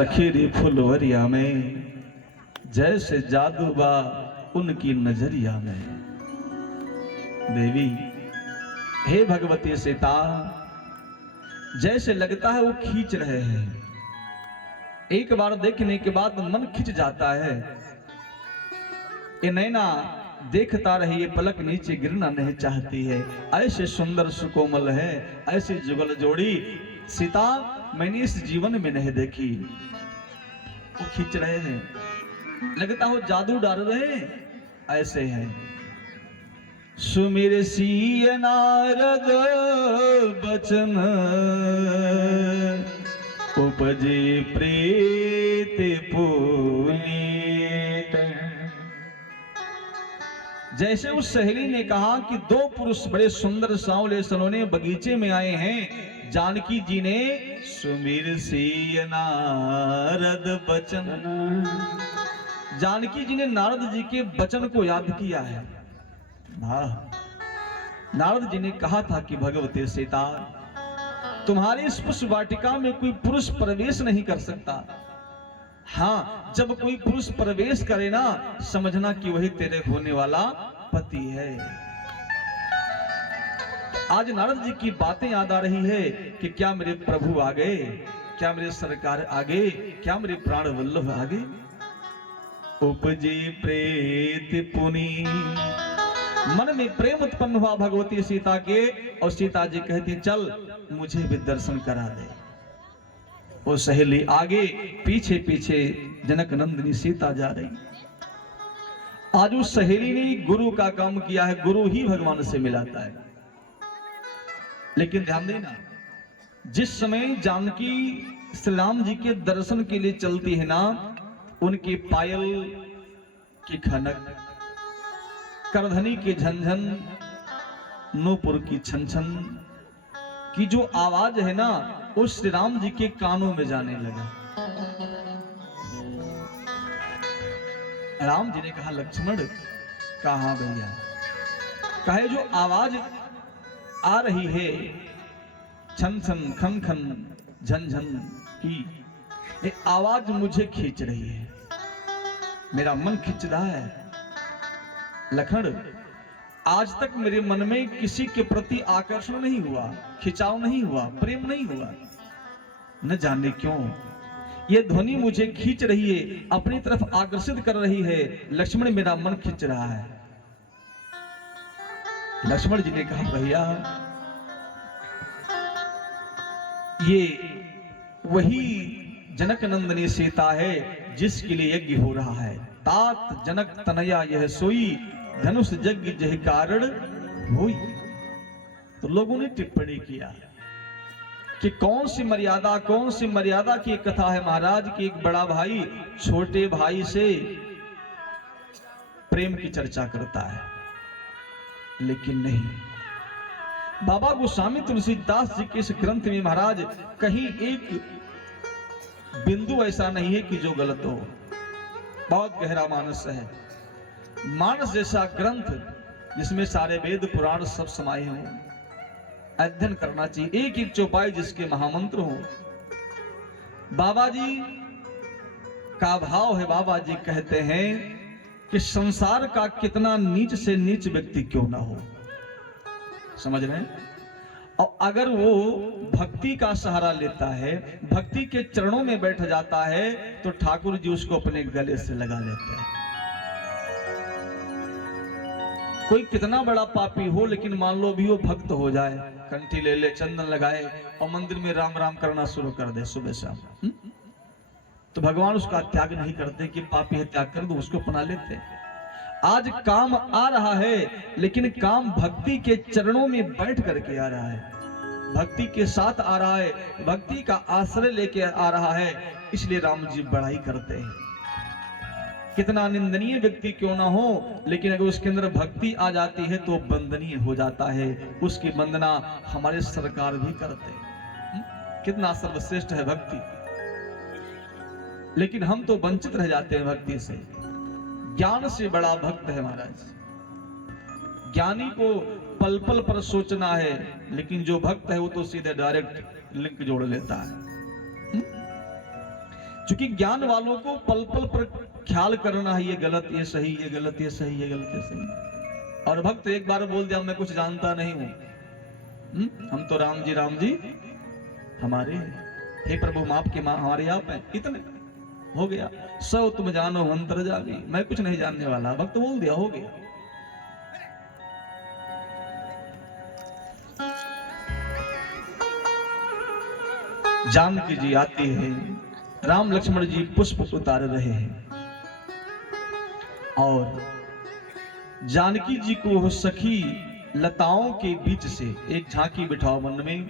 सखीरी फुलवरिया में, जैसे जादू बा उनकी नजरिया में। देवी हे भगवती सीता, जैसे लगता है वो खींच रहे हैं, एक बार देखने के बाद मन खिंच जाता है। ये नैना देखता रही, ये पलक नीचे गिरना नहीं चाहती है। ऐसे सुंदर सुकोमल है, ऐसी जुगल जोड़ी सीता मैंने इस जीवन में नहीं देखी। वो खींच रहे हैं, लगता हो जादू डाल रहे हैं, ऐसे हैं। सुमिर सिय नारद बचन, उपजे प्रीत पुनीत। जैसे उस सहेली ने कहा कि दो पुरुष बड़े सुंदर सांवले सलोने बगीचे में आए हैं, जानकी जी ने सुमिर सिय नारद बचन, जानकी जी ने नारद जी के वचन को याद किया है। नारद जी ने कहा था कि भगवती सीता, तुम्हारी इस पुष्प वाटिका में कोई पुरुष प्रवेश नहीं कर सकता। हाँ, जब कोई पुरुष प्रवेश करे ना, समझना कि वही तेरे होने वाला पति है। आज नारद जी की बातें याद आ रही है कि क्या मेरे प्रभु आ गए, क्या मेरे सरकार आ गए, क्या मेरे प्राण वल्लभ आ गए। उपजे प्रीत पुनी, मन में प्रेम उत्पन्न हुआ भगवती सीता के, और सीता जी कहती चल मुझे भी दर्शन करा दे। वो सहेली आगे पीछे पीछे जनक नंदिनी सीता जा रही। आज उस सहेली ने गुरु का काम किया है, गुरु ही भगवान से मिलाता है। लेकिन ध्यान देना, जिस समय जानकी श्री राम जी के दर्शन के लिए चलती है ना, उनकी पायल की खनक, करधनी की झनझन, नूपुर की छन छन की जो आवाज है ना, उस श्री राम जी के कानों में जाने लगा। राम जी ने कहा लक्ष्मण, कहा भैया, कहे जो आवाज आ रही है छन छन खन खन झन झन की, ये आवाज मुझे खींच रही है, मेरा मन खींच रहा है। लखन, आज तक मेरे मन में किसी के प्रति आकर्षण नहीं हुआ, खिंचाव नहीं हुआ, प्रेम नहीं हुआ, न जाने क्यों ये ध्वनि मुझे खींच रही है, अपनी तरफ आकर्षित कर रही है। लक्ष्मण, मेरा मन खींच रहा है। लक्ष्मण जी ने कहा भैया, ये वही जनक नंदिनी सीता है जिसके लिए यज्ञ हो रहा है। तात जनक तनया यह सोई, धनुष यज्ञ जह कारण हुई। तो लोगों ने टिप्पणी किया कि कौन सी मर्यादा की कथा है महाराज की एक बड़ा भाई छोटे भाई से प्रेम की चर्चा करता है। लेकिन नहीं, बाबा गोस्वामी तुलसीदास जी के इस ग्रंथ में महाराज कहीं एक बिंदु ऐसा नहीं है कि जो गलत हो। बहुत गहरा मानस है, मानस जैसा ग्रंथ जिसमें सारे वेद पुराण सब समाये हों, अध्ययन करना चाहिए। एक एक चौपाई जिसके महामंत्र हो। बाबा जी का भाव है, बाबा जी कहते हैं कि संसार का कितना नीच से नीच व्यक्ति क्यों ना हो, समझ रहे हैं, और अगर वो भक्ति का सहारा लेता है, भक्ति के चरणों में बैठ जाता है, तो ठाकुर जी उसको अपने गले से लगा लेते हैं। कोई कितना बड़ा पापी हो, लेकिन मान लो भी वो भक्त हो जाए, कंठी ले ले, चंदन लगाए और मंदिर में राम राम करना शुरू कर दे सुबह शाम, तो भगवान उसका त्याग नहीं करते कि पापी है त्याग कर दो, उसको अपना लेते। आज काम आ रहा है, लेकिन काम भक्ति के चरणों में बैठ करके आ रहा है, भक्ति के साथ आ रहा है, भक्ति का आश्रय लेके आ रहा है, इसलिए राम जी बड़ाई करते हैं। कितना निंदनीय व्यक्ति क्यों ना हो, लेकिन अगर उसके अंदर भक्ति आ जाती है तो वंदनीय हो जाता है। उसकी वंदना हमारे सरकार भी करते हैं। कितना सर्वश्रेष्ठ है भक्ति, लेकिन हम तो वंचित रह जाते हैं भक्ति से। ज्ञान से बड़ा भक्त है महाराज। ज्ञानी को पल पल पर सोचना है, लेकिन जो भक्त है वो तो सीधे डायरेक्ट लिंक जोड़ लेता है। क्योंकि ज्ञान वालों को पल पल पर ख्याल करना है, ये गलत, ये सही, ये गलत, ये सही, ये गलत, ये सही। और भक्त एक बार बोल दिया मैं कुछ जानता नहीं हूं, हम तो राम जी हमारे, हे प्रभु माफ के हमारे आप हैं, इतने हो गया। सो तुम जानो अंतर जावी, मैं कुछ नहीं जानने वाला, भक्त बोल दिया, हो गया। जानकी जी आती है, राम लक्ष्मण जी पुष्प उतार रहे हैं और जानकी जी को सखी लताओं के बीच से एक झांकी बिठाओ मन में।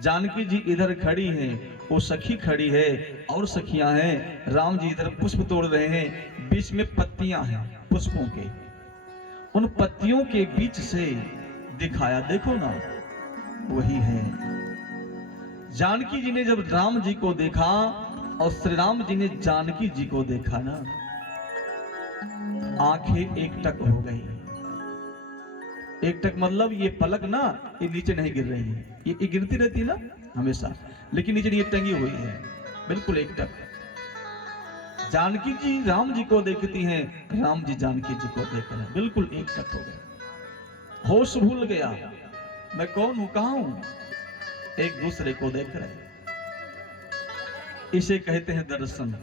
जानकी जी इधर खड़ी हैं, वो सखी खड़ी है और सखियां हैं। राम जी इधर पुष्प तोड़ रहे हैं, बीच में पत्तियां हैं पुष्पों के, उन पत्तियों के बीच से दिखाया, देखो ना वही है। जानकी जी ने जब राम जी को देखा और श्री राम जी ने जानकी जी को देखा ना, आंखें एकटक हो गई। एकटक मतलब ये पलक ना ये नीचे नहीं गिर रही है, ये गिरती रहती है ना हमेशा, लेकिन नीचे ये टंगी हुई है, बिल्कुल एकटक। जानकी जी राम जी को देखती हैं, राम जी जानकी जी को देख रहे हैं, बिल्कुल एकटक हो गए। होश भूल गया, मैं कौन हूं, कहां हूं, एक दूसरे को देख रहे हैं। इसे कहते हैं दर्शन।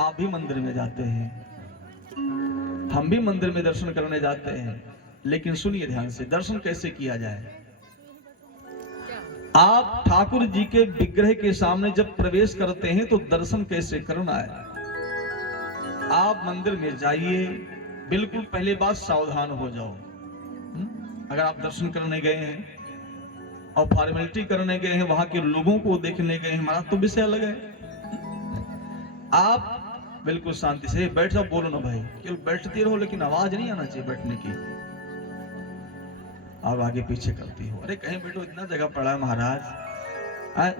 आप भी मंदिर में जाते हैं, हम भी मंदिर में दर्शन करने जाते हैं, लेकिन सुनिए ध्यान से, दर्शन कैसे किया जाए। आप ठाकुर जी के विग्रह के सामने जब प्रवेश करते हैं तो दर्शन कैसे करना है। आप मंदिर में जाइए, बिल्कुल पहले बात सावधान हो जाओ। अगर आप दर्शन करने गए हैं और फॉर्मेलिटी करने गए हैं, वहां के लोगों को देखने गए हैं, हमारा तो विषय अलग है। आप बिल्कुल शांति से बैठ जाओ, बोलो ना भाई, केवल बैठती रहो, लेकिन आवाज नहीं आना चाहिए बैठने की। आप आगे पीछे करती हो, अरे कहीं बैठो, इतना जगह पड़ा है महाराज,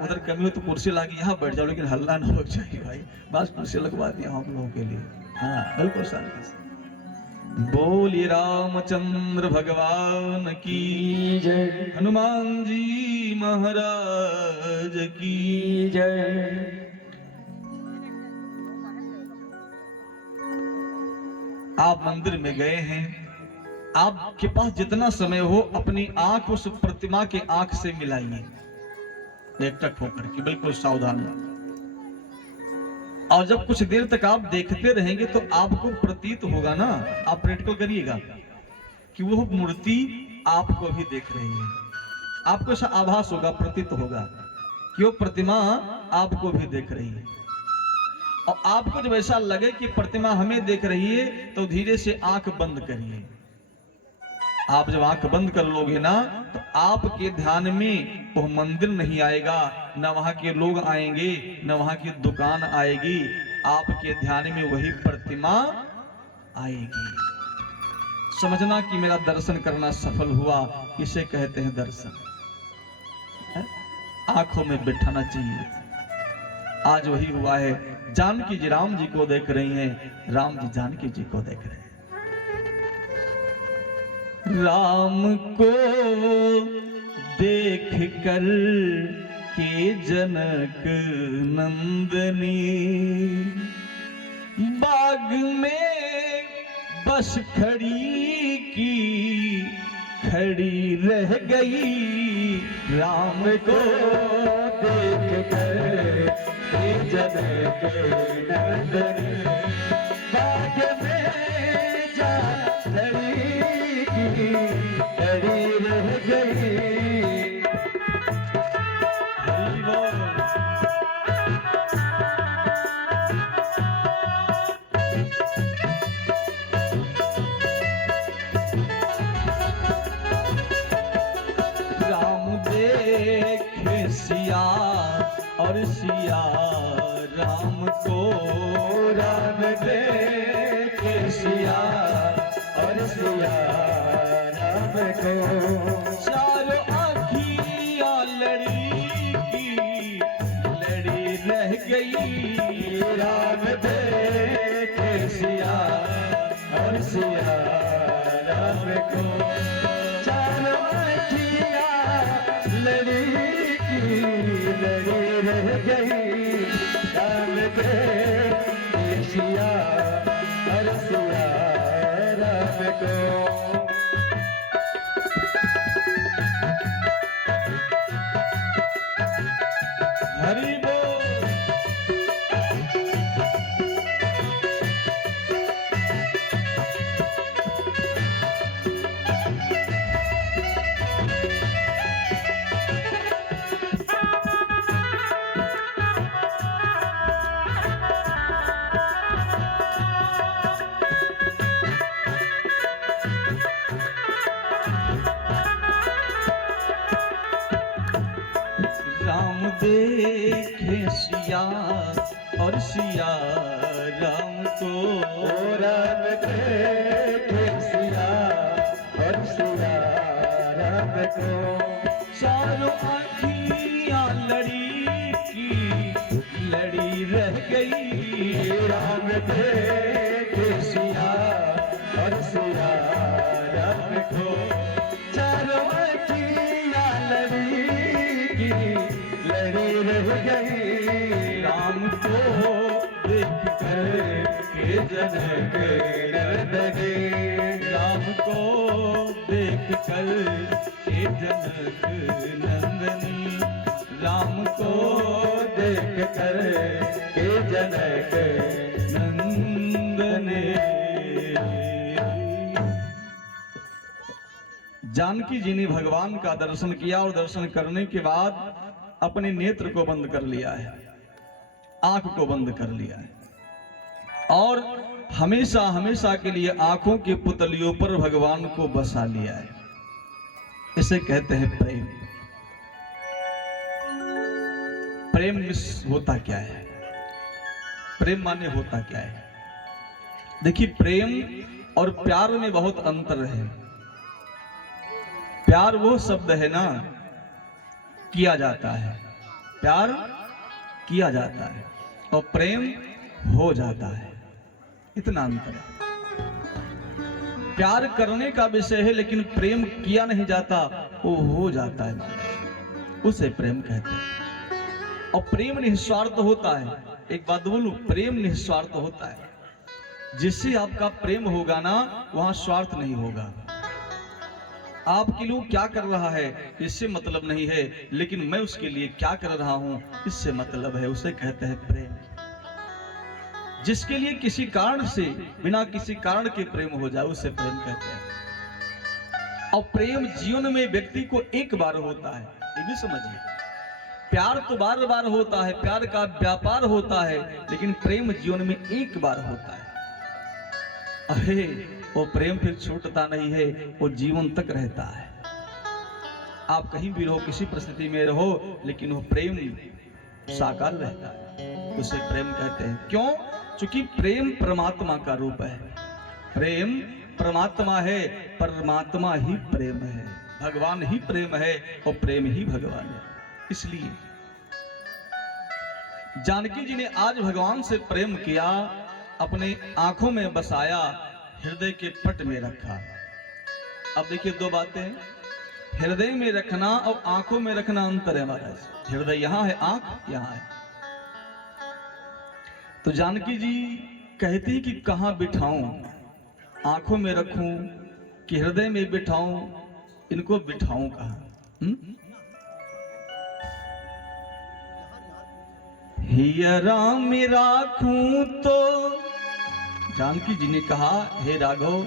उधर कमी हो तो कुर्सी लागी यहाँ बैठ जाओ, लेकिन हल्ला ना हो चाहिए भाई, बस कुर्सी लगवा दिया हम लोगों के लिए। हाँ बिल्कुल शांति से। बोलिए रामचंद्र भगवान की जय, हनुमान जी महाराज की जय। आप मंदिर में गए हैं, आपके पास जितना समय हो अपनी आंख उस प्रतिमा के आंख से मिलाइए, एकटक होकर के, बिल्कुल सावधान। और जब कुछ देर तक आप देखते रहेंगे तो आपको प्रतीत होगा ना, आप प्रैक्टिकल करिएगा कि वो मूर्ति आपको भी देख रही है। आपको ऐसा आभास होगा, प्रतीत होगा कि वो प्रतिमा आपको भी देख रही है। और आपको जब ऐसा लगे कि प्रतिमा हमें देख रही है तो धीरे से आंख बंद करिए। आप जब आंख बंद कर लोगे ना तो आपके ध्यान में वो मंदिर नहीं आएगा, न वहां के लोग आएंगे, न वहां की दुकान आएगी, आपके ध्यान में वही प्रतिमा आएगी। समझना कि मेरा दर्शन करना सफल हुआ, इसे कहते हैं दर्शन। आंखों में बिठाना चाहिए। आज वही हुआ है। जानकी जी राम जी को देख रही हैं, राम जी जानकी जी को देख रहे हैं। राम को देख कर के जनक नंदनी बाग में बस खड़ी की खड़ी रह गई। राम को देख कर के जनक नंदनी बाग में जा खड़ी की खड़ी रह गई। सिया और सिया राम को राम देखे सिया और सिया राम को। चारों आँखियाँ लड़ी की लड़ी रह गई। राम देखे सिया और सिया राम को। चारों आँखियाँ लड़ी लड़ी रह गई। राम के सिया हर सिया राम को। हरि बोल। राम देखे सिया और सिया राम को। राम देखे सिया और सिया राम को। चारों आँखियाँ लड़ी की लड़ी रह गई। राम देखे सिया और सिया राम को। चारों आँखियाँ लड़ी की लड़ी रह गई। राम को देख कर के जनक नंदनी। राम को देख कर के जनक नंदनी। राम को देख कर के जनक नंदने। जानकी जी ने भगवान का दर्शन किया और दर्शन करने के बाद अपने नेत्र को बंद कर लिया है, आंख को बंद कर लिया है और हमेशा हमेशा के लिए आंखों की पुतलियों पर भगवान को बसा लिया है। इसे कहते हैं प्रेम। प्रेम होता क्या है? प्रेम माने होता क्या है? देखिए, प्रेम और प्यार में बहुत अंतर है। प्यार वो शब्द है ना, किया जाता है, प्यार किया जाता है और प्रेम हो जाता है, इतना अंतर है। प्यार करने का विषय है लेकिन प्रेम किया नहीं जाता, वो हो जाता है, उसे प्रेम कहते हैं। और प्रेम निस्वार्थ होता है। एक बात बोलूं, प्रेम निस्वार्थ होता है। जिससे आपका प्रेम होगा ना, वहां स्वार्थ नहीं होगा। आपके लिए क्या कर रहा है इससे मतलब नहीं है, लेकिन मैं उसके लिए क्या कर रहा हूं इससे मतलब है। उसे कहते हैं प्रेम। जिसके लिए किसी कारण से, बिना किसी कारण के प्रेम हो जाए, उसे प्रेम कहते हैं। और प्रेम जीवन में व्यक्ति को एक बार होता है, ये भी समझिए। प्यार तो बार बार होता है, प्यार का व्यापार होता है, लेकिन प्रेम जीवन में एक बार होता है। अरे वो प्रेम फिर छूटता नहीं है, वो जीवन तक रहता है। आप कहीं भी रहो, किसी परिस्थिति में रहो, लेकिन वो प्रेम साकार रहता है, उसे प्रेम कहते हैं। क्यों? क्योंकि प्रेम परमात्मा का रूप है। प्रेम परमात्मा है, परमात्मा ही प्रेम है, भगवान ही प्रेम है और प्रेम ही भगवान है। इसलिए जानकी जी ने आज भगवान से प्रेम किया, अपने आंखों में बसाया, हृदय के पट में रखा। अब देखिए, दो बातें, हृदय में रखना और आंखों में रखना अंतर है महाराज। हृदय यहां है, आंख यहां है। तो जानकी जी कहती कि कहां बिठाऊं, आंखों में रखूं कि हृदय में बिठाऊं, इनको बिठाऊं कहां? हियरा में राखूं तो जानकी जी ने कहा, हे राघव,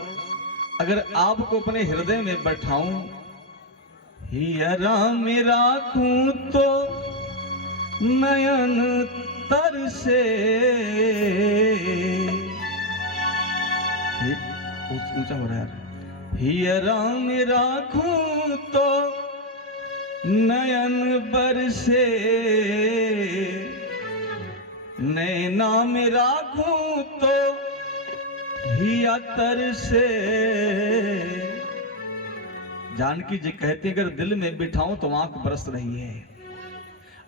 अगर आपको अपने हृदय में बैठाऊं, हियरा में राखूं तो नयन तरसे। ऊंचा हो रहा है। हियरा में राखूं तो नयन बरसे, नैना में राखूं तो हिया तरसे। जानकी जी कहते, अगर दिल में बिठाऊं तो आंख बरस रही है,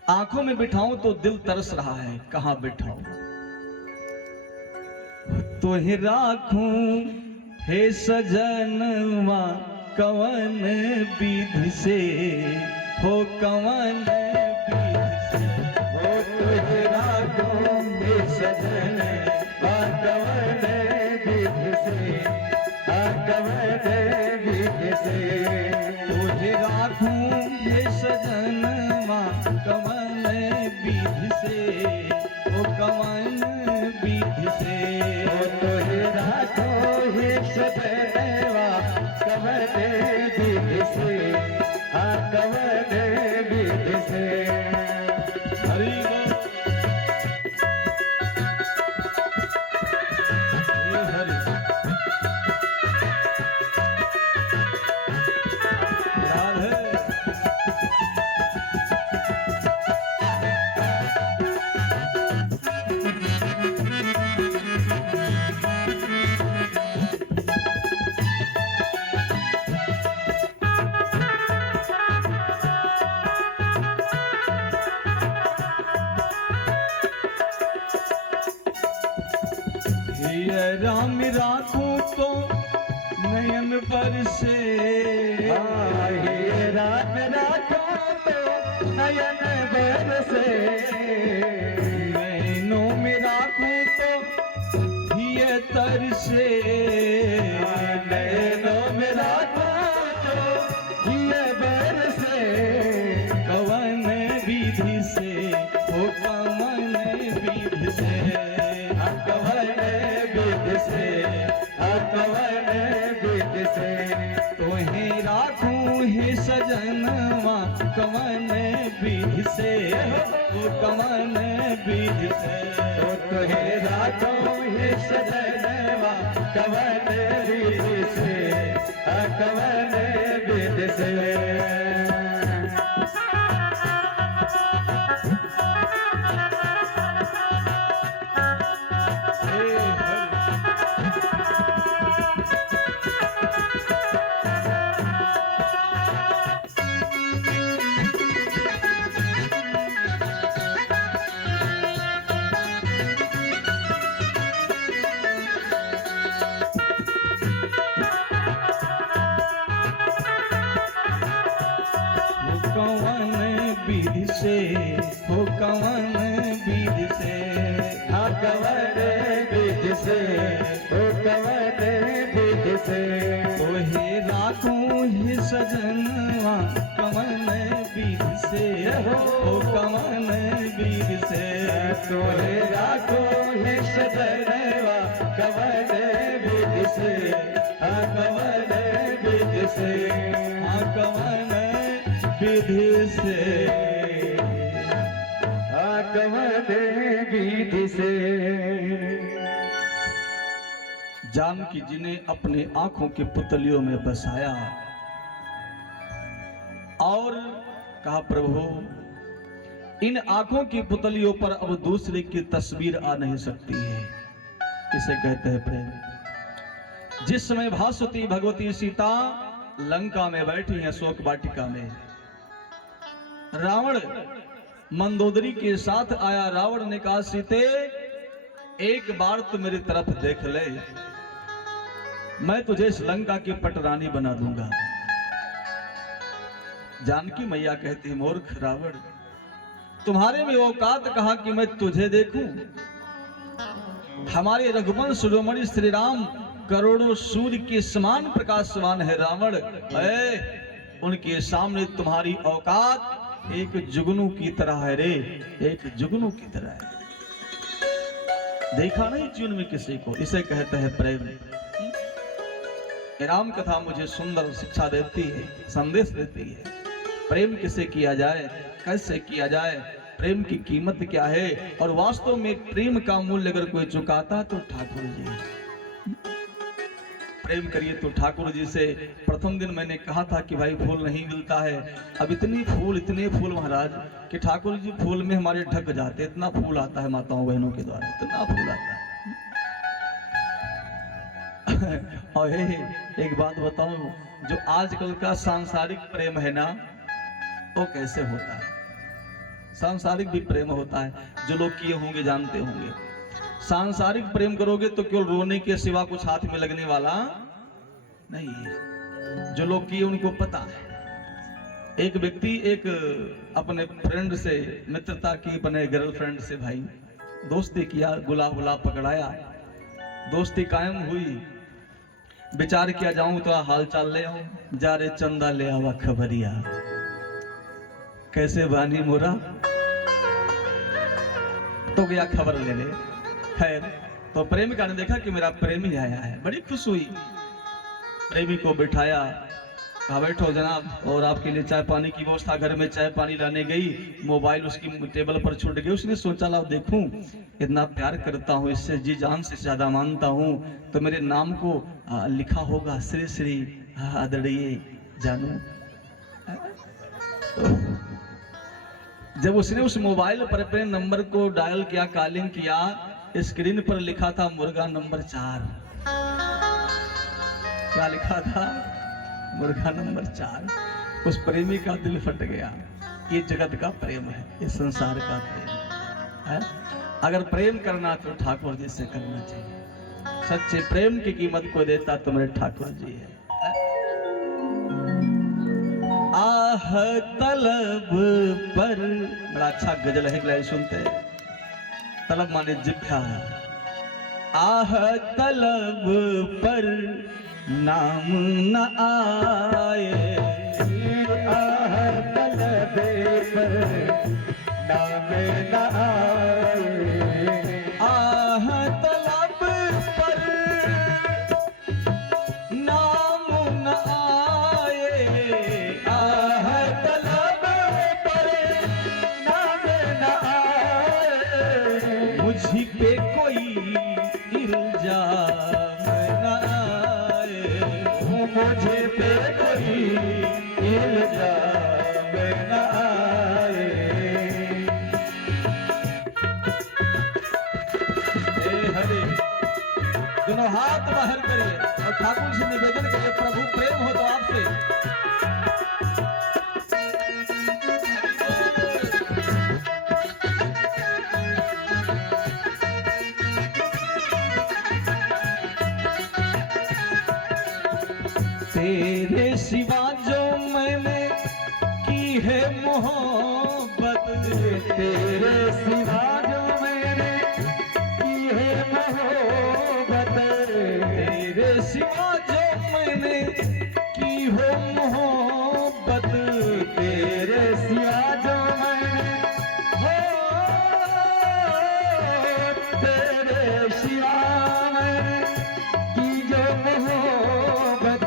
आंखों में बिठाऊं तो दिल तरस रहा है, कहां बिठाऊं? तो ही राखूं हे सजनवा कवन विधि से, हो कवन विधि से, हो तुझे सजन कवन विधि से कवन विधि से तुझे राखूं हे सजनवा कवन विधि से, ओ कवन विधि से। तुहे राखो हे सजनवा कवन विधि से कवन विधि से। हरि बोल। हे हरि। राधे। हे राम राखूं तो नयन बरसे, हे राम राखो तो नयन बरसे। नैनों में राखूं तो हिय तरसे, नैनों में राखो तो हिय बरसे। कवन विधि से, ओ कवन विधि से। कवन विधि से कवन विधि से। तोहे राखूं हे सजनवा कवन विधि से, ओ कवन विधि से। तुहे राखो हे सजनवा कवन विधि से कवन विधि से। हे हरि। हो कवन विधि से, हो कवन विधि से। कवन विधि से कवन विधि से। तोहे राखूं हे सजनवा कवन विधि से, हो कवन विधि से। तोहे राखो हे सजनवा कवन विधि से कवन विधि से। कवन विधि से। कवन विधि से। जानकी जी ने अपने आंखों के पुतलियों में बसाया और कहा, प्रभु इन आंखों की पुतलियों पर अब दूसरे की तस्वीर आ नहीं सकती है। इसे कहते हैं प्रेम। जिस समय भासुती भगवती सीता लंका में बैठी हैं शोक वाटिका में, रावण मंदोदरी के साथ आया। रावण ने कहा, सीते एक बार तो मेरी तरफ देख ले, मैं तुझे इस लंका की पटरानी बना दूंगा। जानकी मैया कहती, मूर्ख रावण, तुम्हारे में औकात कहा कि मैं तुझे देखूं। हमारे रघुवंश शिरोमणि श्री राम करोड़ों सूर्य के समान प्रकाशवान है। रावण उनके सामने तुम्हारी औकात एक जुगनू की तरह है रे, एक जुगनू की तरह है। देखा नहीं जीवन में किसी को, इसे कहते हैं प्रेम। राम कथा मुझे सुंदर शिक्षा देती है, संदेश देती है। प्रेम किसे किया जाए, कैसे किया जाए, प्रेम की कीमत क्या है, और वास्तव में प्रेम का मूल्य अगर कोई चुकाता तो ठाकुर जी। प्रेम करिए तो ठाकुर जी से। प्रथम दिन मैंने कहा था कि भाई फूल नहीं मिलता है, अब इतने फूल महाराज कि ठाकुर जी फूल में हमारे ढक जाते, इतना फूल आता है माताओं बहनों के द्वारा, इतना फूल आता है। और एक बात बताऊं, जो आजकल का सांसारिक प्रेम है ना, वो कैसे होता है। सांसारिक भी प्रेम होता है, जो लोग किए होंगे जानते होंगे। सांसारिक प्रेम करोगे तो केवल रोने के सिवा कुछ हाथ में लगने वाला नहीं है। जो लोग किए उनको पता है। एक व्यक्ति एक अपने फ्रेंड से मित्रता की, बने गर्लफ्रेंड से भाई, दोस्ती किया, गुलाब गुलाब पकड़ाया, दोस्ती कायम हुई। विचार किया जाऊं तो हाल चाल ले आऊं, जा रे चंदा ले आवा खबरिया, कैसे बानी मोरा, तो गया खबर लेने। खैर तो प्रेमिका ने देखा कि मेरा प्रेमी आया है, बड़ी खुश हुई। प्रेमी को बिठाया, कहा बैठो जनाब, और आपके लिए चाय पानी की व्यवस्था। घर में चाय पानी लाने गई, मोबाइल उसकी टेबल पर छूट गई। उसने सोचा लाओ देखूं, इतना प्यार करता हूं, इससे जी जान से ज्यादा मानता हूं, तो मेरे नाम को लिखा होगा श्री श्री आदरणीय जानू। जब उसने उस मोबाइल पर अपने नंबर को डायल किया, कॉलिंग किया, स्क्रीन पर लिखा था मुर्गा नंबर 4। क्या लिखा था? मुर्गा नंबर 4। उस प्रेमी का दिल फट गया। ये जगत का प्रेम है, ये संसार का प्रेम है। अगर प्रेम करना तो ठाकुर जी से करना चाहिए। सच्चे प्रेम की कीमत को देता तो मेरे ठाकुर जी है। आह तलब पर, बड़ा अच्छा गजल है, गलाय सुनते हैं। तलब माने जिभ्या। आह तलब पर नाम न आए, आह तलब पर नाम न आए, आह तलब पर नाम न आए, आह तलब पर नाम न आए, मुझी पे कोई इल्जाम न आए, मुझे पे कोई इल्जाम न आए। हे हरे, दोनों हाथ बाहर करिए और ठाकुर से निवेदन करिए, प्रभु प्रेम हो तो आपसे। तेरे सिवा जो मैंने की है मोहब्बत, तेरे सिवा जो मैंने की है मोहब्बत, तेरे सिवा जो मैंने की हो मोहब्बत, तेरे सिवा जो मैंने हो, तेरे सिवा मैंने की जो मोहब्बत,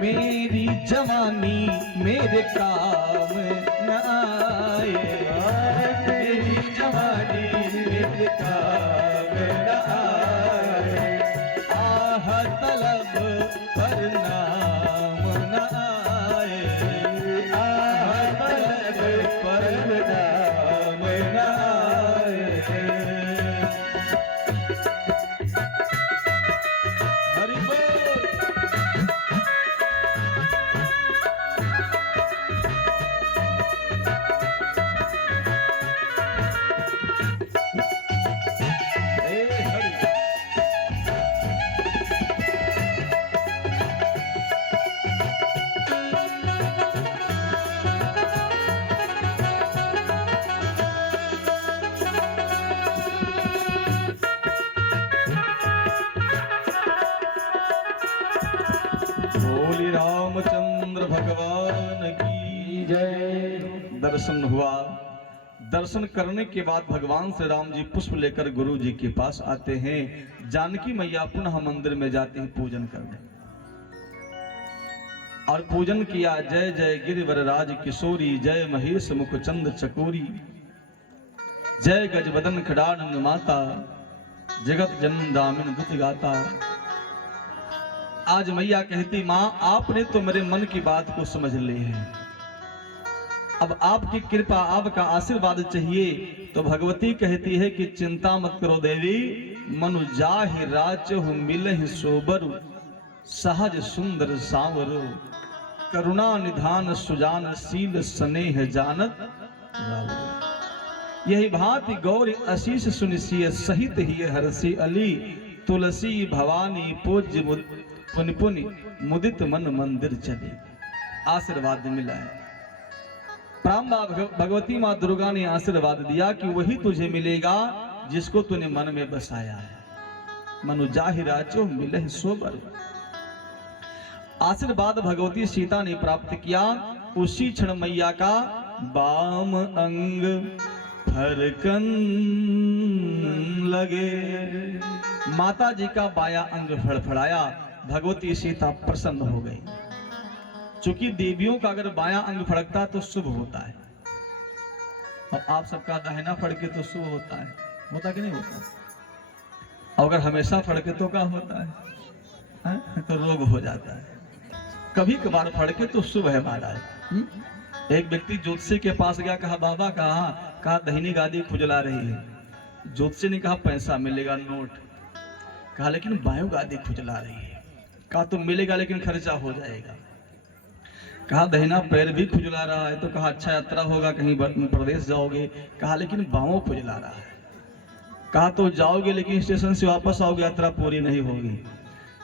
मेरी जवानी मेरे काम न आए, मेरी जवानी मेरे काम न आए, आह तलब पर नाम न आए, आह तलब पर नाम न आए। हरि बोल। हे हरि। बोली रामचंद्र भगवान की जय। दर्शन हुआ। दर्शन करने के बाद भगवान श्री राम जी पुष्प लेकर गुरु जी के पास आते हैं। जानकी मैया पुनः मंदिर में जाते हैं पूजन करने, और पूजन किया। जय जय गिरिवर राज किशोरी, जय महेश मुख चंद चकोरी, जय गजबदन खडानन माता, जगत जनन दामिन दुत गाता। आज मैया कहती, मां आपने तो मेरे मन की बात को समझ ली है, अब आपकी कृपा, आपका आशीर्वाद चाहिए। तो भगवती कहती है कि चिंता मत करो देवी, मनु जाहि राचहु मिलहि सोबरु, सहज सुंदर सांवरो, करुणा निधान सुजान, शील स्नेह जानत रावरो। यही भांति गौरी आशीष सुनिसिय, सहित ही हरसी अली, तुलसी भवानी पूज्य पुनि पुनि मुदित मन मंदिर चले। आशीर्वाद मिला है। भगवती माँ दुर्गा ने आशीर्वाद दिया कि वही तुझे मिलेगा जिसको तूने मन में बसाया है। मनु जाहि राजो मिलहि सो बर। आशीर्वाद भगवती सीता ने प्राप्त किया। उसी क्षण मैया का बाम अंग फरकन लगे। माता जी का बाया अंग फड़फड़ाया। भगवती सीता प्रसन्न हो गई। चूंकि देवियों का अगर बाया अंग फड़कता तो शुभ होता है, और आप सबका दाहिना फड़के तो शुभ होता है। होता कि नहीं होता? अगर हमेशा फड़के तो क्या होता है? तो रोग हो जाता है। कभी कभार फड़के तो शुभ है महाराज। एक व्यक्ति ज्योतिषी के पास गया, कहा बाबा कहा दहिनी गादी खुजला रही है। ज्योतिषी ने कहा पैसा मिलेगा, नोट। कहा लेकिन बायों गादी खुजला रही है। कहा तो मिलेगा लेकिन खर्चा हो जाएगा। कहा दहिना पैर भी खुजला रहा है। तो कहा अच्छा यात्रा होगा, कहीं प्रदेश जाओगे। कहा लेकिन बाहों खुजला रहा है। कहा तो जाओगे लेकिन स्टेशन से वापस आओगे, यात्रा पूरी नहीं होगी।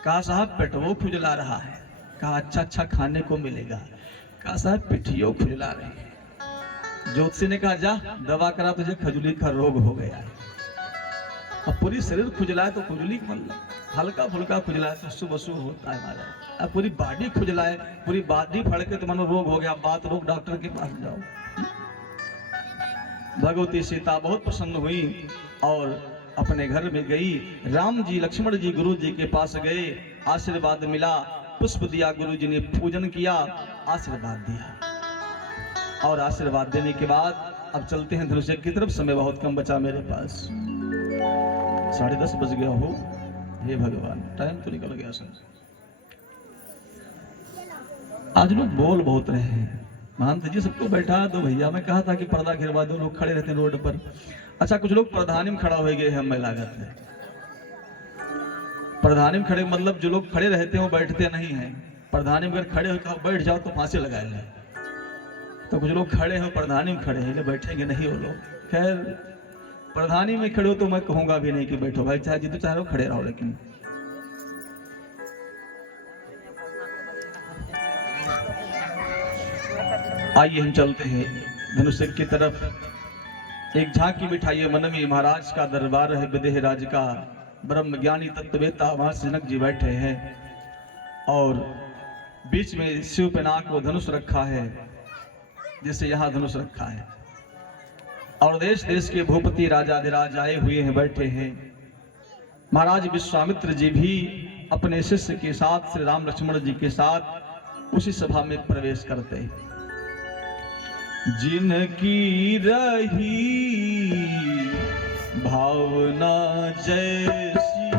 कहा साहब पेटवो खुजला रहा है। कहा अच्छा खाने को मिलेगा। कहा साहब पिठियों खुजला रही है। ज्योतिषी ने कहा जा दवा करा, तुझे खजुली का रोग हो गया है। अब पूरी शरीर खुजलाए तो खुजली मतलब हल्का फुल्का खुजलाए तो शुभ अशुभ होता है महाराज। अब पूरी बॉडी खुजलाए, पूरी बॉडी फड़के तो मानो रोग हो गया, बात रोग, डॉक्टर के पास जाओ। भगवती सीता बहुत प्रसन्न हुई और अपने घर में गई। राम जी लक्ष्मण जी गुरु जी के पास गए, आशीर्वाद मिला, पुष्प दिया, गुरु जी ने पूजन किया, आशीर्वाद दिया। और आशीर्वाद देने के बाद अब चलते हैं धनुष की तरफ। समय बहुत कम बचा मेरे पास, 10:30 बज गया हो। हे भगवान टाइम तो निकल गया सर। आज लोग बोल बहुत रहे हैं। महंत जी सबको बैठा दो भैया। मैं कहा था कि पर्दा घिरवा दो, लोग खड़े रहते हैं रोड पर। अच्छा कुछ लोग प्रधानी में खड़ा हो गए हैं। मैं लागत है प्रधानी में खड़े मतलब जो लोग खड़े रहते हैं वो बैठते नहीं हैं। प्रधानी में अगर खड़े होकर बैठ जाओ तो फांसी लगाएंगे। तो कुछ लोग खड़े हैं प्रधानी में खड़े हैं, बैठेंगे नहीं वो लोग। खैर प्रधानी में खड़े हो तो मैं कहूंगा भी नहीं कि बैठो भाई, चाहे जितने चाहे खड़े रहो। लेकिन आइए हम चलते हैं धनुष की तरफ। एक झांकी बिठाइए मन में, महाराज का दरबार है विदेह राज का। ब्रह्म ज्ञानी तत्ववेता वहां जनक जी बैठे हैं और बीच में शिव पिनाक को धनुष रखा है, जिसे यहाँ धनुष रखा है। और देश देश के भूपति राजाधिराज आए हुए हैं, बैठे हैं। महाराज विश्वामित्र जी भी अपने शिष्य के साथ श्री राम लक्ष्मण जी के साथ उसी सभा में प्रवेश करते हैं। जिनकी रही भावना जैसी,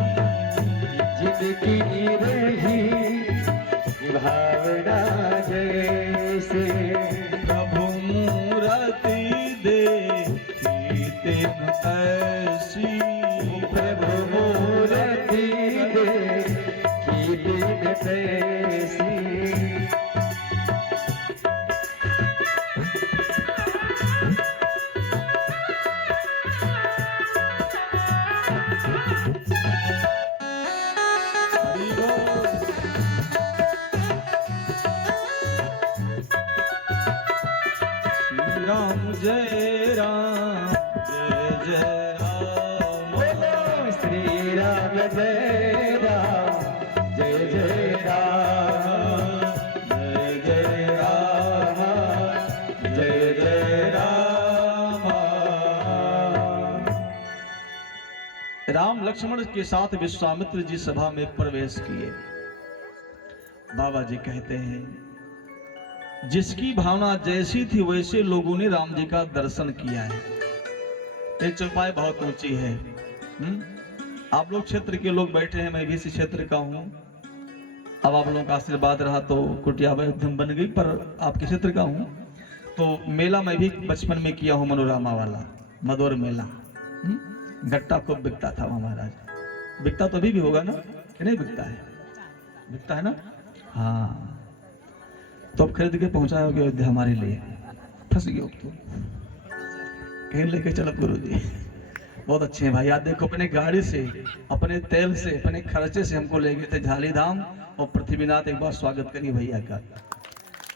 जिनकी रही भावना जैसे, प्रभु मूर्ति देखी तिन ऐसी। प्रभु मूर्ति देखी तिन ऐसी। राम जय राम जय जय राम। श्री राम जय राम जय जय राम। जय जय राम जय जय राम। राम लक्ष्मण के साथ विश्वामित्र जी सभा में प्रवेश किए। बाबा जी कहते हैं जिसकी भावना जैसी थी वैसे लोगों ने राम जी का दर्शन किया है। ये चौपाई बहुत ऊंची है। आप लोग क्षेत्र के लोग बैठे हैं, मैं भी इसी क्षेत्र का हूँ। अब आप लोगों का आशीर्वाद रहा तो कुटिया एकदम बन गई, पर आपके क्षेत्र का हूँ। तो मेला मैं भी बचपन में किया हूँ, मनोरमा वाला मदोर मेला। गट्टा खूब बिकता था वहाँ महाराज। बिकता तो अभी भी होगा ना कि नहीं बिकता है? बिकता है ना? हाँ तो अब खरीद के पहुंचाओगे अयोध्या हमारे लिए। फंस गए तो कहीं लेके चलो गुरु जी। बहुत अच्छे हैं भाई। याद देखो अपने गाड़ी से, अपने तेल से, अपने खर्चे से हमको ले गए थे झाली धाम और पृथ्वीनाथ। एक बार स्वागत करिए भैया का।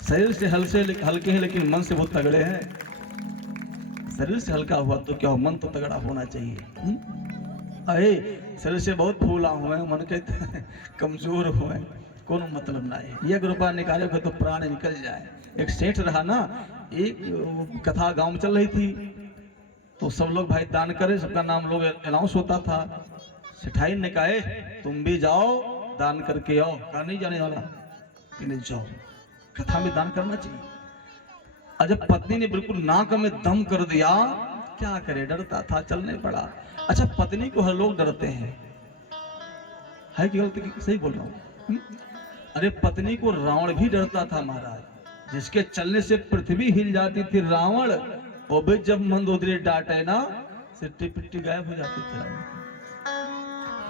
शरीर से हल्के हैं लेकिन मन से बहुत तगड़े हैं। शरीर से हल्का हुआ तो क्या हो, मन तो तगड़ा होना चाहिए। अरे शरीर से बहुत फूला हुए, मन के कमजोर हुए, कोनो मतलब ना है। 1 रुपया निकाले तो प्राण निकल जाए। एक सेठ रहा ना, एक कथा गांव में चल रही थी, तो सब लोग भाई दान करे, सबका नाम लोग अनाउंस होता था। सेठाई ने कहा तुम भी जाओ दान करके आओ। कहा नहीं जाने वाला कि नहीं जाओ, कथा में दान करना चाहिए। और जब पत्नी ने बिल्कुल नाक में दम कर दिया, क्या करे, डरता था, चलने पड़ा। अच्छा, पत्नी को हर लोग डरते हैं, है कि गलती? सही बोल रहा हूँ? अरे पत्नी को रावण भी डरता था महाराज, जिसके चलने से पृथ्वी हिल जाती थी रावण, वो भी जब मंदोदरी डांटे ना, सिट्टी पिट्टी गायब हो जाती थी रावण।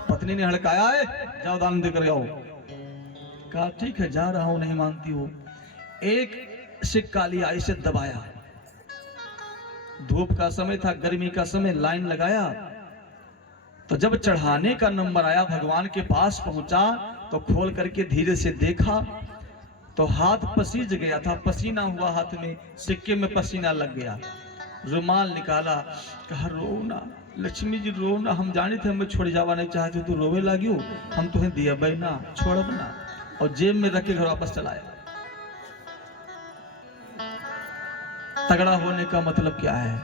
पत्नी ने हड़काया है, जाओ दान देकर आओ। कहा ठीक है जा रहा हूं, नहीं मानती हो। एक सिक्का लिया, इसे दबाया, धूप का समय था, गर्मी का समय, लाइन लगाया। तो जब चढ़ाने का नंबर आया, भगवान के पास पहुंचा, तो खोल करके धीरे से देखा तो हाथ पसीज गया था, पसीना हुआ हाथ में, सिक्के में पसीना लग गया। रुमाल निकाला, कहा रो ना लक्ष्मी जी, रो ना, हम जाने थे हमें छोड़ जावा नहीं चाहते, तू रोवे लगी हो, हम तुम्हें दिया बहना छोड़ब ना। और जेब में रख के घर वापस चलाया। तगड़ा होने का मतलब क्या है?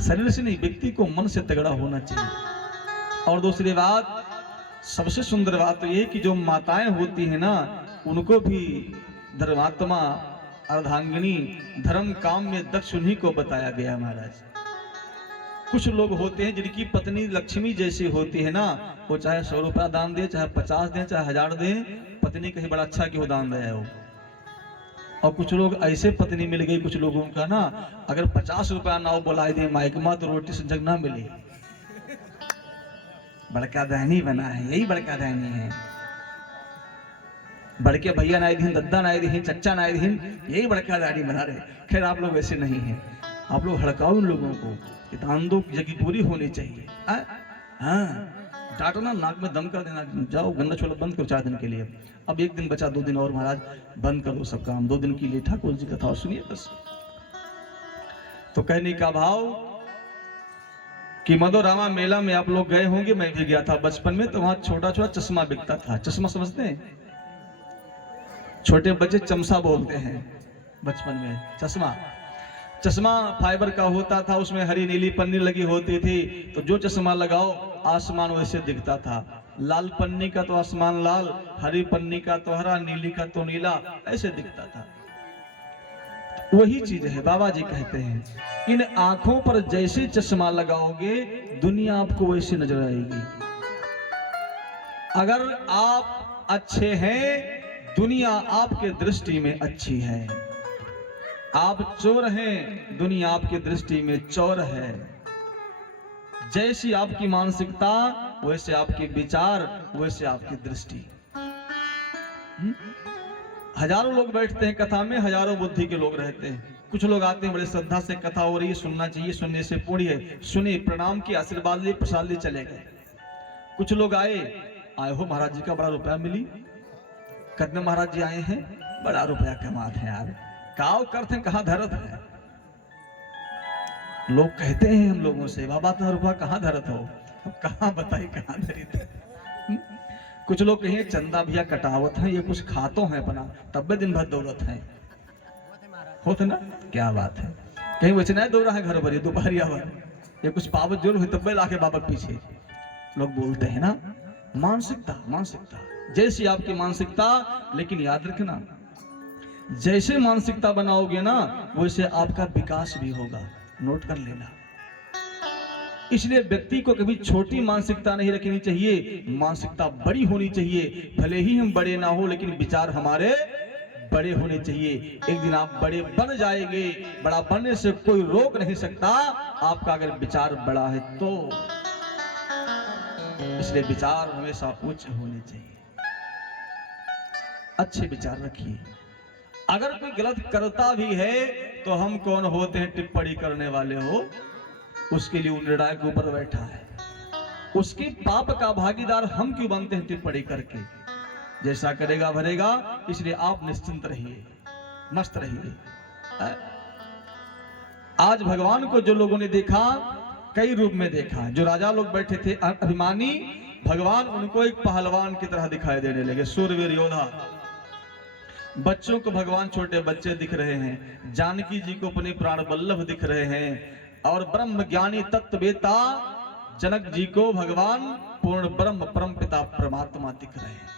शरीर से नहीं, व्यक्ति को मन से तगड़ा होना चाहिए। और दूसरी बात, सबसे सुंदर बात तो ये कि जो माताएं होती हैं ना, उनको भी धर्मात्मा अर्धांगिनी धर्म काम में दक्ष उन्हीं को बताया गया महाराज। कुछ लोग होते हैं जिनकी पत्नी लक्ष्मी जैसी होती है ना, वो चाहे 100 रुपया दान दे, चाहे 50 दे, चाहे 1000 दे, पत्नी कहीं बड़ा अच्छा क्यों दान दे हो। और कुछ लोग ऐसे पत्नी मिल गई कुछ लोगों का ना, अगर 50 रुपया ना बोला दे माइक में तो रोटी से जग ना मिले। बड़का दहनी बना है, यही बड़का दहनी है। बड़के भैया नाई दिन, दद्दा नाई दिन, चच्चा नाई दिन, यही बड़का दाढ़ी बना रहे। खैर आप लोग वैसे नहीं हैं, आप लोग हड़काओ उन लोगों को, दान दो जगी पूरी होनी चाहिए। हाँ, डांटना, नाक में दम कर देना, जाओ गन्ना छोला बंद करो 4 दिन के लिए। अब 1 दिन बचा, 2 दिन और महाराज बंद कर दो सब काम, 2 दिन के लिए ठाकुर जी कथा और सुनिए बस। तो कहने का भाव कि मधुरामा मेला में आप लोग गए होंगे, मैं भी गया था बचपन में, तो वहां छोटा छोटा चश्मा बिकता था। चश्मा समझते हैं? छोटे बच्चे चमसा बोलते हैं बचपन में। चश्मा फाइबर का होता था, उसमें हरी नीली पन्नी लगी होती थी, तो जो चश्मा लगाओ आसमान वैसे दिखता था। लाल पन्नी का तो आसमान लाल, हरी पन्नी का तो हरा, नीली का तो नीला, ऐसे दिखता था। वही चीज है, बाबा जी कहते हैं इन आंखों पर जैसे चश्मा लगाओगे दुनिया आपको वैसे नजर आएगी। अगर आप अच्छे हैं, दुनिया आपके दृष्टि में अच्छी है। आप चोर हैं, दुनिया आपकी दृष्टि में चोर है। जैसी आपकी मानसिकता वैसे आपके विचार, वैसे आपकी दृष्टि। हजारों लोग बैठते हैं कथा में, हजारों बुद्धि के लोग रहते हैं। कुछ लोग आते हैं बड़े श्रद्धा से, कथा हो रही है, सुनना चाहिए, सुनने से पुण्य है, सुने, प्रणाम किया, आशीर्वाद लिए, प्रसाद लिए, चले गए। कुछ लोग आए हो महाराज जी का बड़ा रुपया मिली, कदम महाराज जी आए हैं, बड़ा रुपया कमाते हैं यार, काव करते हैं, कहाँ धरत है। लोग कहते हैं हम लोगों से, बाबा तुम्हारा रुपया कहाँ धरत हो, कहाँ बताई कहाँ धरित है। कुछ लोग कहें चंदा भैया कटावत है, ये कुछ खातो हैं अपना, तब भी दिन भर दौलत है, होते ना, क्या बात है। कहीं वैसे नहीं दौड़ रहा है घर भर, दोपहरिया भर, ये कुछ पावत जोर हुई तब लाके बाबा पीछे लोग बोलते हैं ना। मानसिकता, मानसिकता जैसी आपकी मानसिकता, लेकिन याद रखना जैसे मानसिकता बनाओगे ना वैसे आपका विकास भी होगा, नोट कर लेना। इसलिए व्यक्ति को कभी छोटी मानसिकता नहीं रखनी चाहिए, मानसिकता बड़ी होनी चाहिए। भले ही हम बड़े ना हो लेकिन विचार हमारे बड़े होने चाहिए। एक दिन आप बड़े बन जाएंगे, बड़ा बनने से कोई रोक नहीं सकता आपका, अगर विचार बड़ा है तो। इसलिए विचार हमेशा उच्च होने चाहिए, अच्छे विचार रखिए। अगर कोई गलत करता भी है तो हम कौन होते हैं टिप्पणी करने वाले हो, उसके लिए निर्णायक के ऊपर बैठा है, उसके पाप का भागीदार हम क्यों बनते हैं टिप्पणी करके। जैसा करेगा भरेगा, इसलिए आप निश्चिंत रहिए, मस्त रहिए। आज भगवान को जो लोगों ने देखा, कई रूप में देखा। जो राजा लोग बैठे थे अभिमानी, भगवान उनको एक पहलवान की तरह दिखाई देने लगे, सूरवीर योद्धा। बच्चों को भगवान छोटे बच्चे दिख रहे हैं, जानकी जी को अपने प्राण वल्लभ दिख रहे हैं, और ब्रह्म ज्ञानी तत्ववेता जनक जी को भगवान पूर्ण ब्रह्म परम पिता परमात्मा दिख रहे हैं।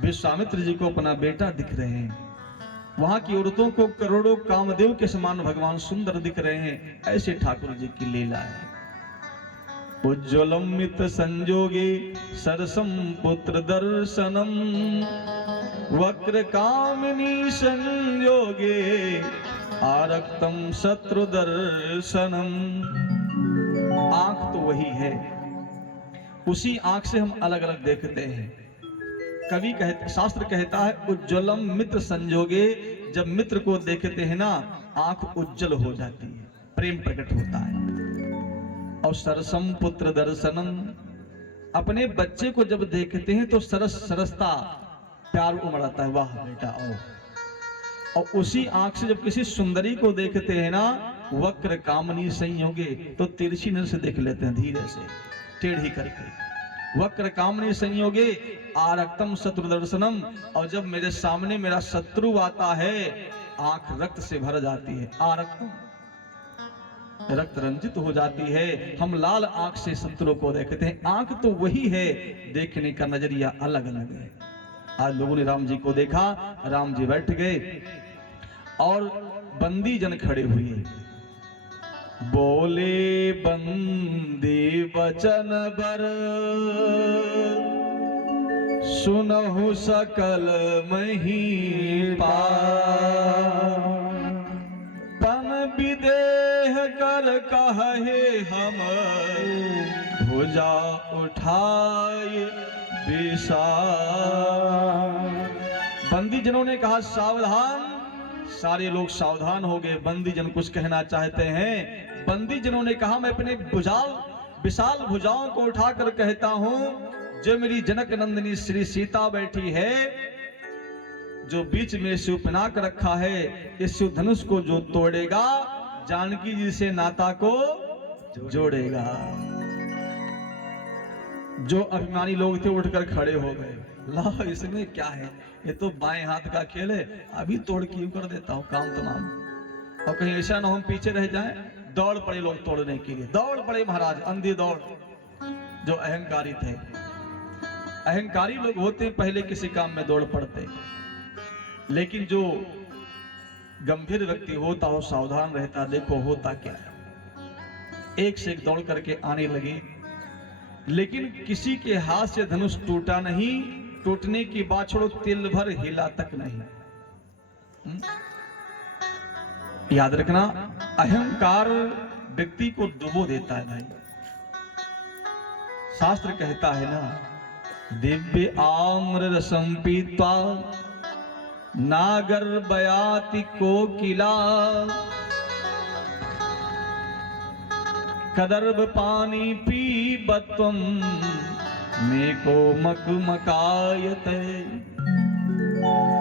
विश्वामित्र जी को अपना बेटा दिख रहे हैं। वहां की औरतों को करोड़ों कामदेव के समान भगवान सुंदर दिख रहे हैं। ऐसे ठाकुर जी की लीला है। उज्ज्वलमित संजोगे सरसम पुत्र दर्शनम, वक्र कामिनी संयोगे आरक्तम शत्रु दर्शनम। आंख तो वही है, उसी आंख से हम अलग अलग देखते हैं। कवि कहते, शास्त्र कहता है उज्ज्वलम मित्र संजोगे। जब मित्र को देखते हैं ना, आंख उज्जवल हो जाती है, प्रेम प्रकट होता है। और सरसम पुत्र दर्शनम, अपने बच्चे को जब देखते हैं तो सरसता प्यार उमड़ाता है, वाह बेटा आओ। और उसी आंख से जब किसी सुंदरी को देखते हैं ना, वक्र कामनी संयोगे, तो तिरछी नजर से देख लेते हैं, धीरे से टेढ़ी करके। वक्र कामनी संयोगे आरक्तम शत्रु दर्शनम, और जब मेरे सामने मेरा शत्रु आता है, आंख रक्त से भर जाती है। आरक्तम, रक्त रंजित हो जाती है। हम लाल आंख से शत्रु को देखते हैं। आंख तो वही है, देखने का नजरिया अलग अलग है। आज लोगों ने राम जी को देखा, राम जी बैठ गए और बंदी जन खड़े हुए। बोले बंदी वचन बर, सुनहु सकल महीपा। तन विदेह कर कहे हम, भुजा उठाए विसा। बंदी जनों ने कहा सावधान। सारे लोग सावधान हो गए। बंदी जन कुछ कहना चाहते हैं। बंदी जनों ने कहा मैं अपने विशाल भुजाओं को उठाकर कहता हूं, जो मेरी जनक नंदिनी श्री सीता बैठी है, जो बीच में शिव बना कर रखा है, इस शिव धनुष को जो तोड़ेगा, जानकी जी से नाता को जोड़ेगा। जो अभिमानी लोग थे उठकर खड़े हो गए। ला, इसमें क्या है, ये तो बाएं हाथ का खेल है, अभी तोड़ क्यों कर देता हूं काम तमाम। और कहीं ऐसा ना हम पीछे रह जाएं। दौड़ पड़े लोग तोड़ने के लिए, दौड़ पड़े महाराज, अंधी दौड़। जो अहंकारी थे, अहंकारी लोग होते पहले किसी काम में दौड़ पड़ते, लेकिन जो गंभीर व्यक्ति होता हो, सावधान रहता, देखो होता क्या है। एक से एक दौड़ करके आने लगे, लेकिन किसी के हाथ से धनुष टूटा नहीं। टूटने की बात छोड़ो, तिल भर हिला तक नहीं। याद रखना, अहंकार व्यक्ति को डुबो देता है भाई। शास्त्र कहता है ना, दिव्य आम्र रसम पीत्वा नागर बयाति कोकिला, कदर्भ पानी पीबत्वम मेको मकमकायते।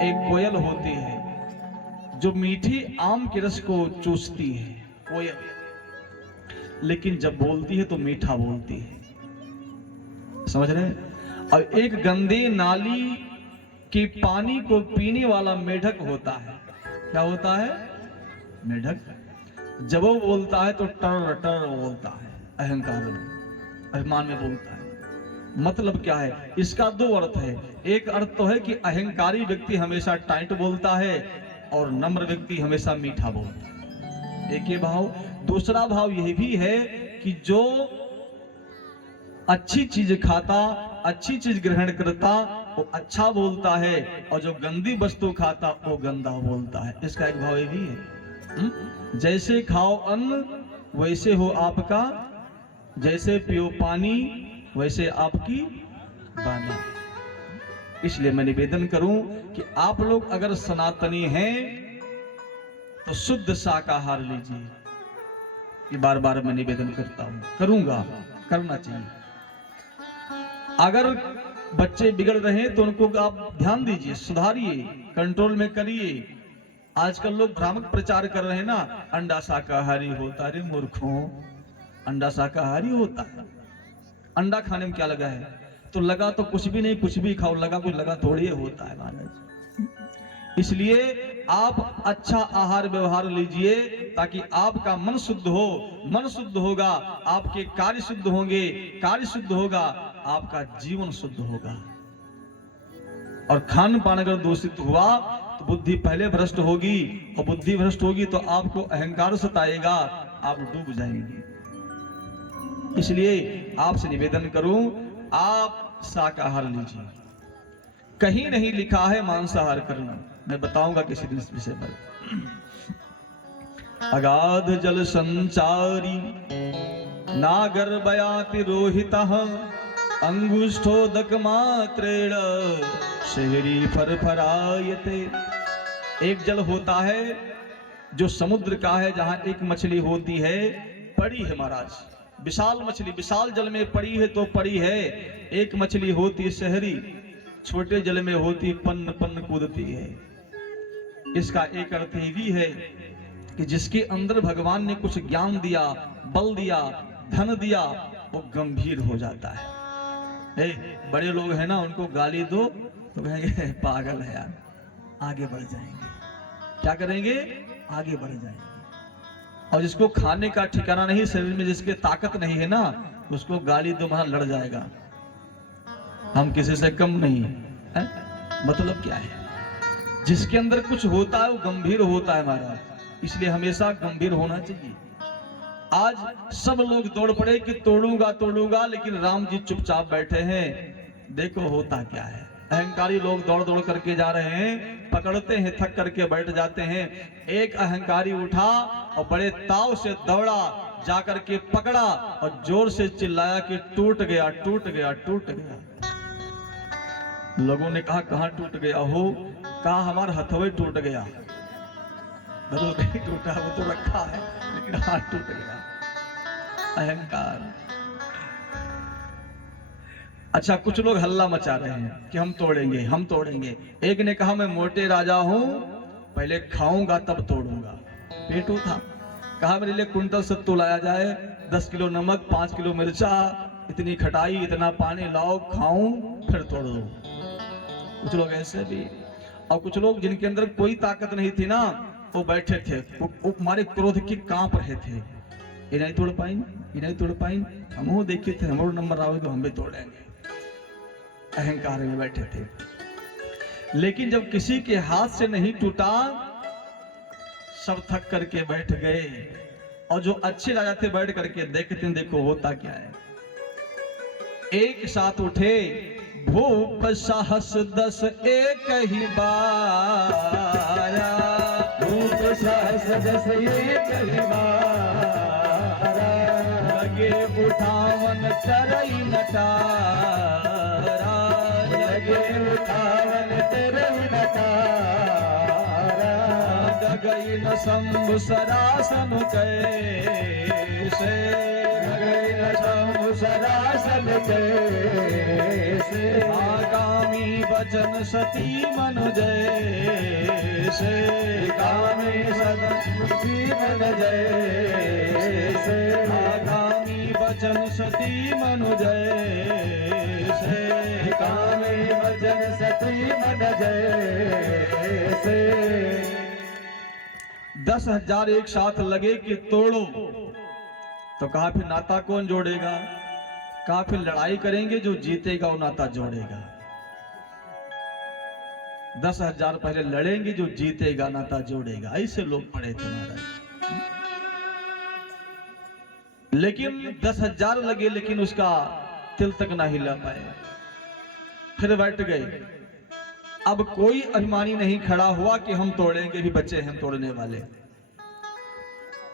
एक कोयल होती है जो मीठी आम के रस को चूसती है, कोयल, लेकिन जब बोलती है तो मीठा बोलती है। समझ रहे हैं? और एक गंदे नाली की पानी को पीने वाला मेढक होता है। क्या होता है? मेढक। जब वो बोलता है तो टर टर बोलता है, अहंकार में, अभिमान में बोलता है। मतलब क्या है? इसका दो अर्थ है। एक अर्थ तो है कि अहंकारी व्यक्ति हमेशा टाइट बोलता है और नम्र व्यक्ति हमेशा मीठा बोलता है, एक ही भाव। दूसरा भाव यह भी है कि जो अच्छी चीज खाता, अच्छी चीज ग्रहण करता, वो अच्छा बोलता है, और जो गंदी वस्तु खाता वो गंदा बोलता है। इसका एक भाव ये भी है। जैसे खाओ अन्न वैसे हो आपका, जैसे पियो पानी वैसे आपकी वाणी। इसलिए मैं निवेदन करूं कि आप लोग अगर सनातनी हैं तो शुद्ध शाकाहार लीजिए। ये बार बार मैं निवेदन करता हूं, करूंगा, करना चाहिए। अगर बच्चे बिगड़ रहे हैं तो उनको आप ध्यान दीजिए, सुधारिए, कंट्रोल में करिए। आजकल लोग भ्रामक प्रचार कर रहे हैं ना, अंडा शाकाहारी होता। रे मूर्खों, अंडा शाकाहारी होता है? अंडा खाने में क्या लगा है? तो लगा तो कुछ भी नहीं, कुछ भी खाओ, लगा कुछ लगा थोड़ी होता है महाराज। इसलिए आप अच्छा आहार व्यवहार लीजिए ताकि आपका मन शुद्ध हो। मन शुद्ध होगा, आपके कार्य शुद्ध होंगे, कार्य शुद्ध होगा, आपका जीवन शुद्ध होगा। और खान पान अगर दूषित हुआ तो बुद्धि पहले भ्रष्ट होगी, और बुद्धि भ्रष्ट होगी तो आपको अहंकार सताएगा, आप डूब जाएंगे। इसलिए आपसे निवेदन करूं, आप शाकाहार लीजिए। कहीं नहीं लिखा है मांसाहार करना, मैं बताऊंगा किसी दिन इस विषय पर। अगाध जल संचारी नागर बयाति रोहितः अंगुष्ठोदक मात्रेण शहरी फरफरायते। एक जल होता है जो समुद्र का है, जहां एक मछली होती है, पड़ी है महाराज, विशाल मछली विशाल जल में पड़ी है तो पड़ी है। एक मछली होती शहरी, छोटे जल में होती पन्न पन्न कूदती है। इसका एक अर्थ ये भी है कि जिसके अंदर भगवान ने कुछ ज्ञान दिया, बल दिया, धन दिया, वो गंभीर हो जाता है। बड़े लोग हैं ना, उनको गाली दो तो कहेंगे पागल है यार, आगे बढ़ जाएंगे। क्या करेंगे? आगे बढ़ जाएंगे। और जिसको खाने का ठिकाना नहीं, शरीर में जिसके ताकत नहीं है ना, उसको गाली दो, वहां लड़ जाएगा। हम किसी से कम नहीं है। मतलब क्या है? जिसके अंदर कुछ होता है वो गंभीर होता है महाराज। इसलिए हमेशा गंभीर होना चाहिए। आज सब लोग दौड़ पड़े कि तोड़ूंगा तोड़ूंगा, लेकिन राम जी चुपचाप बैठे हैं। देखो होता क्या है। अहंकारी लोग दौड़ दौड़ करके जा रहे हैं, पकड़ते हैं, थक करके बैठ जाते हैं। एक अहंकारी उठा और बड़े ताव से दौड़ा, जाकर के पकड़ा और जोर से चिल्लाया कि टूट गया टूट गया टूट गया। लोगों ने कहा कहां टूट गया हो? कहा हमारा हथवे टूट गया। मतलब नहीं टूटा, वो तो रखा है, लेकिन हाथ टूट गया। अहंकार। अच्छा, कुछ लोग हल्ला मचा रहे हैं कि हम तोड़ेंगे हम तोड़ेंगे। एक ने कहा मैं मोटे राजा हूं, पहले खाऊंगा तब तोड़ूंगा। पेटू था, कहा मेरे लिए कुंटल सत्तू लाया जाए, 10 किलो नमक, 5 किलो मिर्चा, इतनी खटाई, इतना पानी लाओ, खाऊं फिर तोड़ दो। कुछ लोग ऐसे भी, और कुछ लोग जिनके अंदर कोई ताकत नहीं थी ना, वो बैठे थे, वो हमारे क्रोध की कांप रहे थे। ये नहीं तोड़ पाएंगे, ये नहीं तोड़ पाएंगे, हम देखे थे हमारा नंबर आओगे तो हम भी तोड़ेंगे। अहंकार में बैठे थे। लेकिन जब किसी के हाथ से नहीं टूटा, सब थक करके बैठ गए। और जो अच्छे राजा थे बैठ करके देखते, देखो होता क्या है। एक साथ उठे, भूप साहस 10 एक ही बारा, भूप साहस 10 एक ही बारा, लगे उठावन चरई नटारा, लगे उठावन चरई नटारा, गई न शंभु सरासन कैसे, गई न शंभु सरासन कैसे, आगामी वचन सती मनु जैसे, आगामी सती मनु जैसे, आगामी वचन सती मनु जैसे, आगामी वचन सती मनु जैसे। 10,000 एक साथ लगे कि तोड़ो, तो कहा फिर नाता कौन जोड़ेगा? कहा फिर लड़ाई करेंगे, जो जीतेगा वो नाता जोड़ेगा। 10,000 पहले लड़ेंगे, जो जीतेगा नाता जोड़ेगा। ऐसे लोग पड़े थे महाराज। लेकिन 10,000 लगे, लेकिन उसका तिल तक ना हिला पाए, फिर बैठ गए। अब कोई अभिमानी नहीं खड़ा हुआ कि हम तोड़ेंगे, भी बच्चे हम तोड़ने वाले।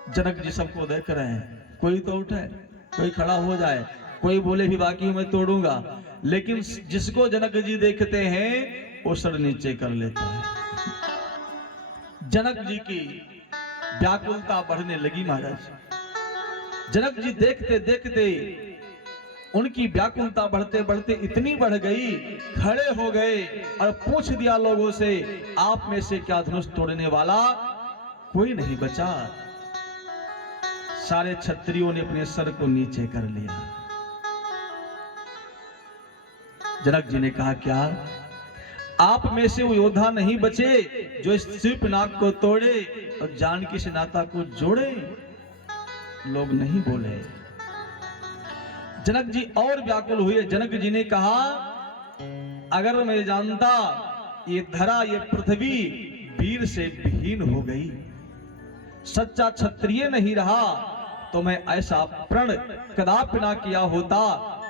जनक जी सबको देख रहे हैं, कोई तो उठे, कोई खड़ा हो जाए, कोई बोले भी बाकी मैं तोड़ूंगा। लेकिन जिसको जनक जी देखते हैं वो सर नीचे कर लेता है। जनक जी की व्याकुलता बढ़ने लगी महाराज। जनक जी देखते देखते उनकी व्याकुलता बढ़ते बढ़ते इतनी बढ़ गई, खड़े हो गए और पूछ दिया लोगों से, आप में से क्या धनुष तोड़ने वाला कोई नहीं बचा? सारे क्षत्रियों ने अपने सर को नीचे कर लिया। जनक जी ने कहा, क्या आप में से वो योद्धा नहीं बचे जो इस शूर्पणखा को तोड़े और जानकी से नाता को जोड़े? लोग नहीं बोले। जनक जी और व्याकुल हुए। जनक जी ने कहा, अगर मैं जानता ये धरा, ये पृथ्वी वीर से विहीन हो गई, सच्चा क्षत्रिय नहीं रहा, तो मैं ऐसा प्रण कदापि ना किया होता।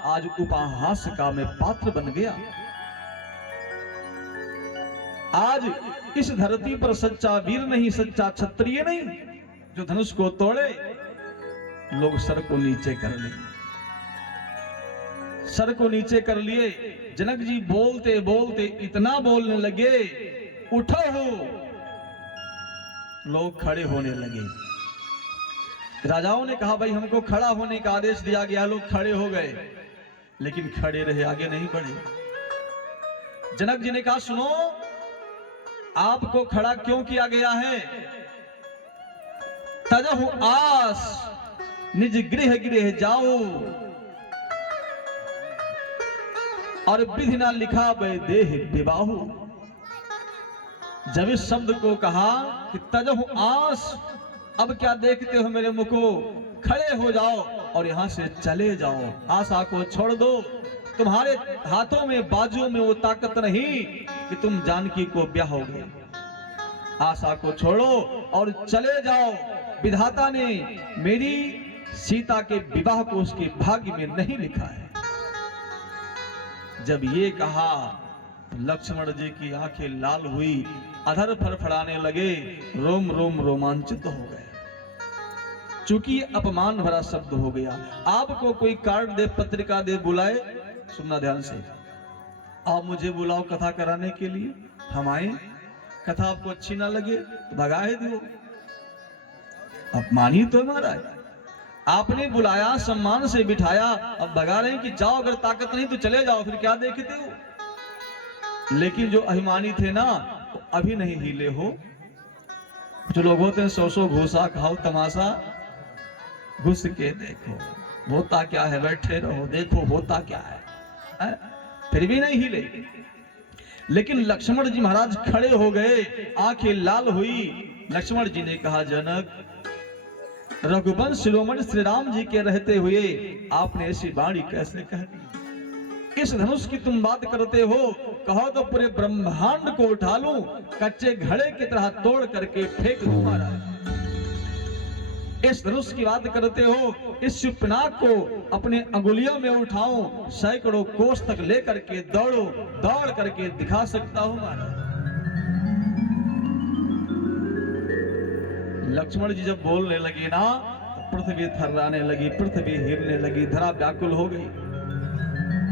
आज उपहास का मैं पात्र बन गया। आज इस धरती पर सच्चा वीर नहीं, सच्चा क्षत्रिय नहीं जो धनुष को तोड़े। लोग सर को नीचे कर लिए, सर को नीचे कर लिए। जनक जी बोलते बोलते इतना बोलने लगे, उठो हो। लोग खड़े होने लगे। राजाओं ने कहा, भाई हमको खड़ा होने का आदेश दिया गया। लोग खड़े हो गए, लेकिन खड़े रहे, आगे नहीं बढ़े। जनक जी ने कहा, सुनो, आपको खड़ा क्यों किया गया है? तजहु आस निज गृह गृह जाओ, और विधि ना लिखा बै देह विबाहु। जब इस शब्द को कहा कि तजहु आस, अब क्या देखते हो मेरे मुख को? खड़े हो जाओ और यहां से चले जाओ। आशा को छोड़ दो। तुम्हारे हाथों में, बाजुओं में वो ताकत नहीं कि तुम जानकी को ब्याहोगे। आशा को छोड़ो और चले जाओ। विधाता ने मेरी सीता के विवाह को उसके भाग्य में नहीं लिखा है। जब ये कहा, लक्ष्मण जी की आंखें लाल हुई, अधर फड़फड़ाने लगे, रोम रोम रोमांचित हो गए। चूंकि ये अपमान भरा शब्द हो गया। आपको कोई कार्ड दे, पत्रिका दे, बुलाए, सुनना ध्यान से, आप मुझे बुलाओ कथा कराने के लिए, हम आए। कथा आपको अच्छी ना लगे तो भगाए दो। अपमानी तो महाराज, आपने बुलाया, सम्मान से बिठाया, अब भगा रहे हैं कि जाओ, अगर ताकत नहीं तो चले जाओ। फिर क्या देखते हो? लेकिन जो अभिमानी थे ना, तो अभी नहीं हिले हो। जो लोग होते हैं, सौ घूसा खाओ, तमाशा घुस के देखो होता क्या है, बैठे रहो देखो होता क्या है? फिर भी नहीं हिले। लेकिन लक्ष्मण जी महाराज खड़े हो गए, आंखें लाल हुई। लक्ष्मण जी ने कहा, जनक, रघुवंश शिरोमणि श्री राम जी के रहते हुए आपने ऐसी वाणी कैसे कह दी? इस धनुष की तुम बात करते हो, कहो तो पूरे ब्रह्मांड को उठा लूं, कच्चे घड़े की तरह तोड़ करके फेंक दूं महाराज। इस धनुष की बात करते हो, इस शूर्पणखा को अपने अंगुलियों में उठाऊं, सैकड़ों कोस तक लेकर के दौड़ो, दौड़ करके दिखा सकता हूं महाराज। लक्ष्मण जी जब बोलने लगे ना, तो पृथ्वी थर्राने लगी, पृथ्वी हिलने लगी, धरा व्याकुल हो गई।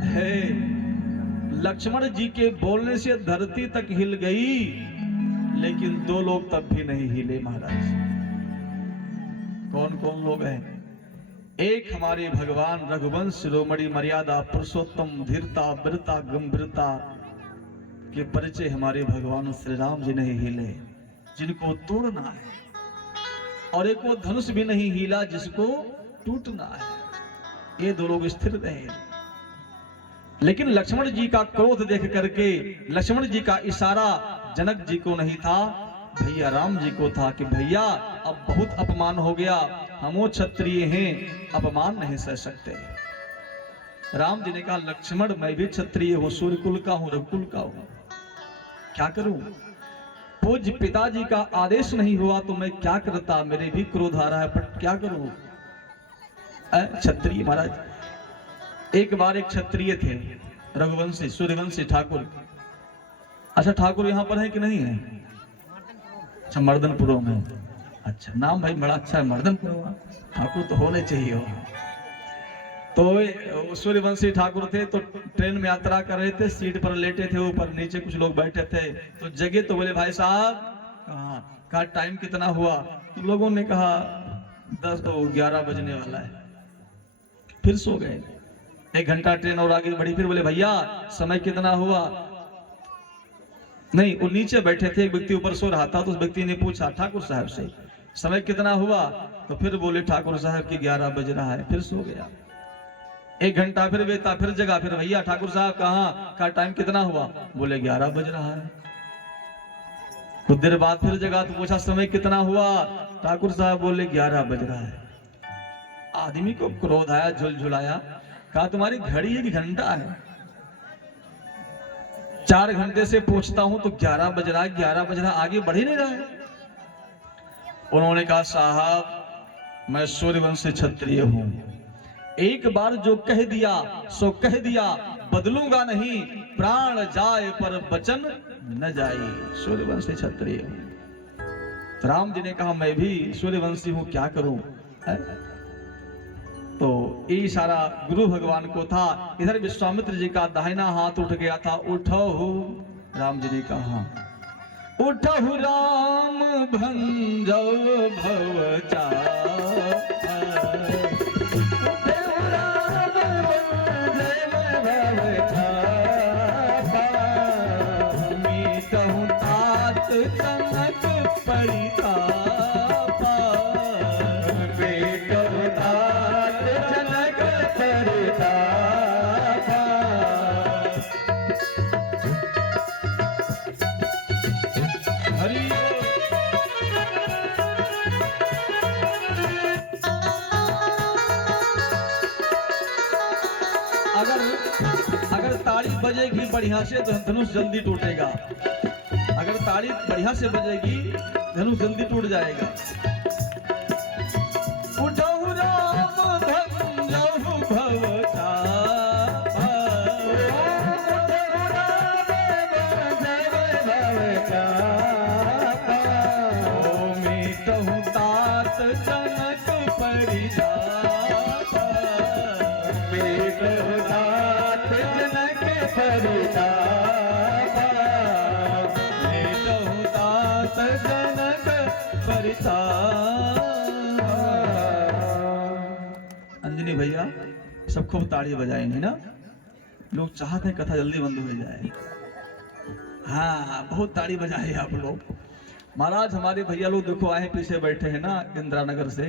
हे, लक्ष्मण जी के बोलने से धरती तक हिल गई, लेकिन दो लोग तब भी नहीं हिले महाराज। कौन कौन लोग हैं? एक हमारे भगवान रघुवंश शिरोमणि मर्यादा पुरुषोत्तम, धीरता, वीरता, गंभीरता के परिचय हमारे भगवान श्री राम जी नहीं हिले, जिनको तोड़ना है। और एक वो धनुष भी नहीं हिला, जिसको टूटना है। ये दो लोग स्थिर रहे। लेकिन लक्ष्मण जी का क्रोध देख करके, लक्ष्मण जी का इशारा जनक जी को नहीं था, भैया राम जी को था कि भैया अब बहुत अपमान हो गया, हम वो क्षत्रिय हैं, अपमान नहीं सह सकते। राम जी ने कहा, लक्ष्मण, मैं भी क्षत्रिय हूं, सूर्य कुल का हूं, रघुकुल का हूं, क्या करूं? पूज्य पिताजी का आदेश नहीं हुआ तो मैं क्या करता? मेरे भी क्रोध आ रहा है, पर क्या करूं? क्षत्रिय महाराज। एक बार एक क्षत्रिय थे, रघुवंशी, सूर्यवंशी ठाकुर। अच्छा, ठाकुर यहाँ पर है कि नहीं है? अच्छा, मर्दनपुर में। अच्छा, नाम भाई बड़ा अच्छा है, मर्दनपुर। ठाकुर तो होने चाहिए हो। तो सूर्यवंशी ठाकुर थे, तो ट्रेन में यात्रा कर रहे थे, सीट पर लेटे थे, ऊपर नीचे कुछ लोग बैठे थे, तो जगह तो बोले, भाई साहब कहा टाइम कितना हुआ? तो लोगों ने कहा 10 तो 11 बजने वाला है। फिर सो गए। 1 घंटा ट्रेन और आगे बढ़ी, फिर बोले भैया समय कितना हुआ? नहीं, वो नीचे बैठे थे, एक व्यक्ति ऊपर सो रहा था, तो उस व्यक्ति ने पूछा ठाकुर साहब से समय कितना हुआ? तो फिर बोले ठाकुर साहब की 11 बज रहा है। फिर सो गया। 1 घंटा फिर बीता, फिर जगा, फिर भैया ठाकुर साहब कहाँ का टाइम कितना हुआ? बोले 11 बज रहा है। कुछ देर बाद फिर जगा, तो पूछा समय कितना हुआ? ठाकुर साहब बोले 11 बज रहा है। आदमी को क्रोध आया, झुलझुलाया, कहा तुम्हारी घड़ी एक घंटा है, 4 घंटे से पूछता हूं तो 11 बज रहा है, 11 बज रहा, आगे बढ़ ही नहीं रहा है। उन्होंने कहा साहब मैं सूर्यवंशी क्षत्रिय हूं, एक बार जो कह दिया सो कह दिया, बदलूंगा नहीं, प्राण जाए पर वचन न जाए। सूर्यवंशी क्षत्रिय हूं। राम जी ने कहा मैं भी सूर्यवंशी हूं, क्या करूं? है? तो ये इशारा गुरु भगवान को था। इधर विश्वामित्र जी का दाहिना हाथ उठ गया था। उठो, राम जी ने कहा उठो राम भंजो भवचार, चमक परितापा, बेटो तात जनक परितापा। हरि अगर ताड़ी बजेगी बढ़िया से तो धनुष जल्दी टूटेगा, अगर ताड़ी बढ़िया से बजेगी धनुष जल्दी टूट जाएगा। उठो राम भंजो भवचार, मीटहु तात जनक परिताप, मीटहु तात जनक परिताप, जनक परिताप। अंजनी भैया सब खूब ताड़ी बजाएंगे ना, लोग चाहते हैं कथा जल्दी बंद हो जाए। हाँ बहुत ताड़ी बजाए आप लोग। महाराज हमारे भैया लोग देखो आए पीछे बैठे हैं ना इंदिरा नगर से।